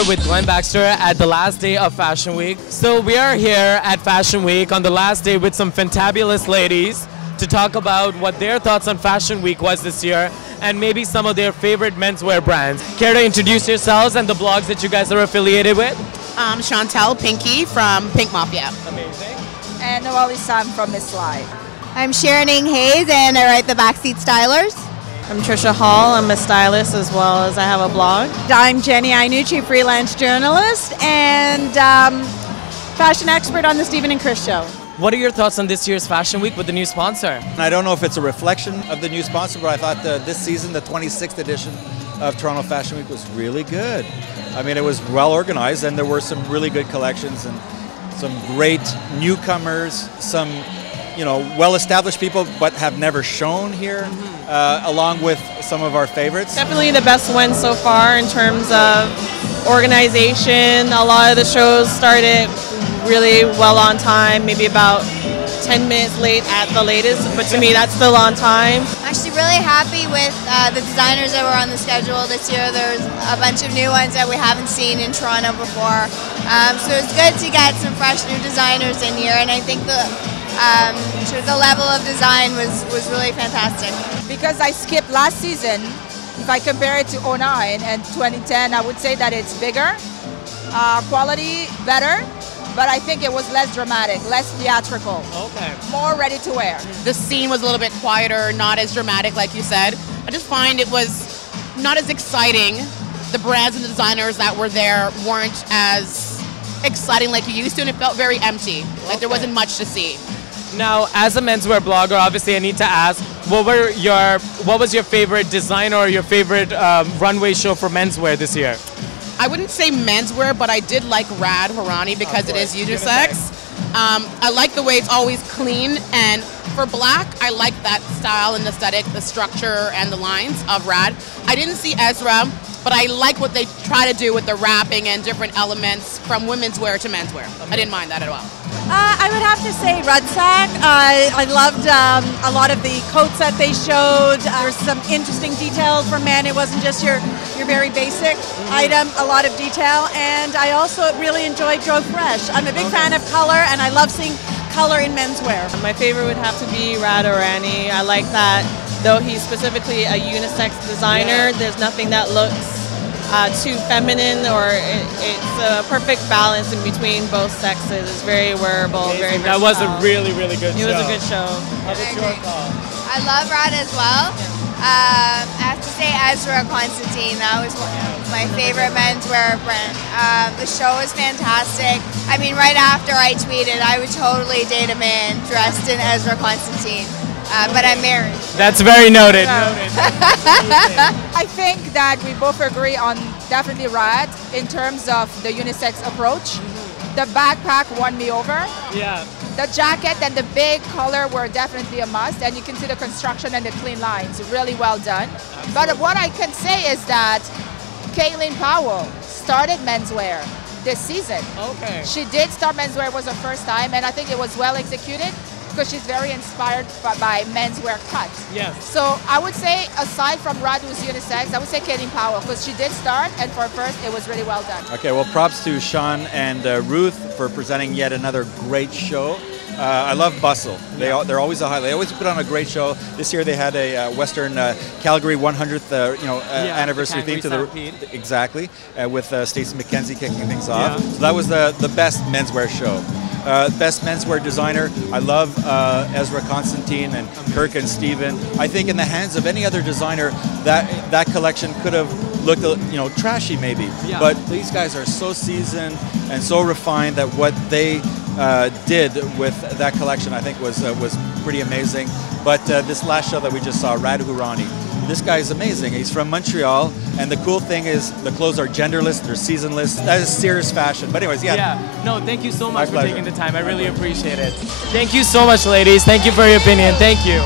here with Glenn Baxter at the last day of Fashion Week. So we are here at Fashion Week on the last day with some fantabulous ladies to talk about what their thoughts on Fashion Week was this year and maybe some of their favorite menswear brands. Care to introduce yourselves and the blogs that you guys are affiliated with? Chantel Pinky from Pink Mafia. Amazing. And Noelle Sam from Miss-Sly. I'm Sharon Hayes and I write the Backseat Stylers. I'm Trisha Hall. I'm a stylist as well as I have a blog. I'm Jenny Inucci, freelance journalist and fashion expert on the Stephen and Chris show. What are your thoughts on this year's Fashion Week with the new sponsor? I don't know if it's a reflection of the new sponsor, but I thought this season, the 26th edition of Toronto Fashion Week was really good. I mean, it was well organized and there were some really good collections and some great newcomers, some well-established people but have never shown here, along with some of our favorites. Definitely the best one so far in terms of organization. A lot of the shows started really well on time, maybe about 10 minutes late at the latest, but to me that's still on time. I'm actually really happy with the designers that were on the schedule this year. There's a bunch of new ones that we haven't seen in Toronto before. So it's good to get some fresh new designers in here, and I think the level of design was really fantastic. Because I skipped last season, if I compare it to 2009 and 2010, I would say that it's bigger, quality better, but I think it was less dramatic, less theatrical. Okay. More ready to wear. The scene was a little bit quieter, not as dramatic like you said. I just find it was not as exciting. The brands and the designers that were there weren't as exciting like you used to, and it felt very empty. Like there wasn't much to see. Now, as a menswear blogger, obviously I need to ask, what was your favorite designer or your favorite runway show for menswear this year? I wouldn't say menswear, but I did like Rad Harani because it is unisex. I like the way it's always clean, and for black, I like that style and aesthetic, the structure and the lines of Rad. I didn't see Ezra, but I like what they try to do with the wrapping and different elements from women's wear to menswear. I didn't mind that at all. I would have to say Rudsack. I loved a lot of the coats that they showed. There's some interesting details for men. It wasn't just your very basic item, a lot of detail. And I also really enjoyed Joe Fresh. I'm a big fan of color, and I love seeing color in menswear. My favorite would have to be Rad Harani. I like that, though he's specifically a unisex designer, there's nothing that looks too feminine, or it's a perfect balance in between both sexes. It's very wearable, very versatile. That was a really, really good show. It was a good show. How about your call? I love Rad as well. I have to say Ezra Constantine, that was my favorite menswear brand. The show was fantastic. I mean, right after I tweeted, I would totally date a man dressed in Ezra Constantine. But I'm married. That's very noted. I think that we both agree on definitely Rad in terms of the unisex approach. The backpack won me over. Yeah. The jacket and the big color were definitely a must, and you can see the construction and the clean lines. Really well done. Absolutely. But what I can say is that Caitlin Powell started menswear this season. Okay. She did start menswear, it was her first time, and I think it was well executed, because she's very inspired by menswear cuts. Yes. So I would say, aside from Rad, who's unisex, I would say Caitlin Powell, because she did start, and for first, it was really well done. Okay, well, props to Sean and Ruth for presenting yet another great show. I love Bustle. They're always a highlight. They always put on a great show. This year they had a Western Calgary 100th anniversary theme to the exactly with Stacey McKenzie kicking things off. Yeah. So that was the best menswear show. Best menswear designer, I love Ezra Constantine and Kirk and Steven. I think in the hands of any other designer, that collection could have looked trashy maybe. Yeah. But these guys are so seasoned and so refined that what they did with that collection, I think, was pretty amazing. But this last show that we just saw, Rad Harani, this guy is amazing. He's from Montreal, and the cool thing is the clothes are genderless, they're seasonless. That is serious fashion. But anyways, yeah. Yeah. No, thank you so much for taking the time. I really appreciate it. Thank you so much, ladies. Thank you for your opinion. Thank you.